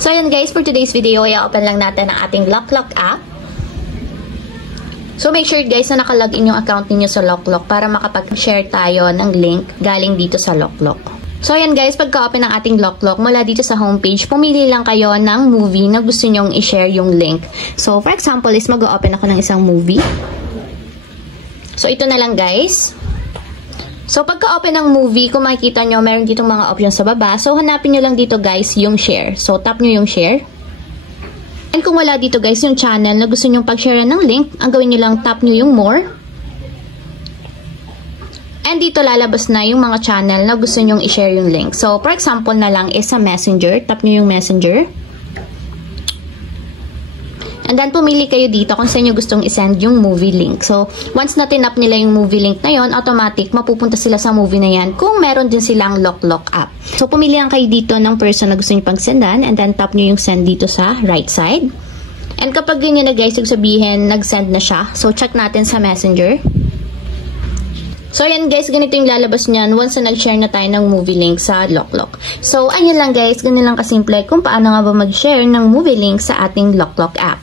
So ayan guys, for today's video, i-open lang natin ang ating LokLok app. So make sure guys na nakalogin yung account niyo sa LokLok para makapag-share tayo ng link galing dito sa LokLok. So ayan guys, pagka-open ng ating LokLok, mula dito sa homepage, pumili lang kayo ng movie na gusto nyong i-share yung link. So for example is mag-open ako ng isang movie. So ito na lang guys. So, pagka-open ng movie, kung makikita nyo, meron dito mga options sa baba. So, hanapin nyo lang dito, guys, yung share. So, tap nyo yung share. And kung wala dito, guys, yung channel na gusto nyong pag-share ng link, ang gawin nyo lang, tap nyo yung more. And dito lalabas na yung mga channel na gusto nyong i-share yung link. So, for example na lang is sa Messenger. Tap nyo yung Messenger. And then, pumili kayo dito kung saan nyo gustong isend yung movie link. So, once na tinap nila yung movie link na yon, automatic, mapupunta sila sa movie na yan kung meron din silang LokLok app. So, pumili lang kayo dito ng person na gusto nyo pag-sendan and then tap nyo yung send dito sa right side. And kapag ganyan na guys, sabihin, nag-send na siya. So, check natin sa Messenger. So, ayan guys, ganito yung lalabas niyan once na nag-share na tayo ng movie link sa LokLok. So, ayan lang guys, ganyan lang kasimple kung paano nga ba mag-share ng movie link sa ating LokLok app.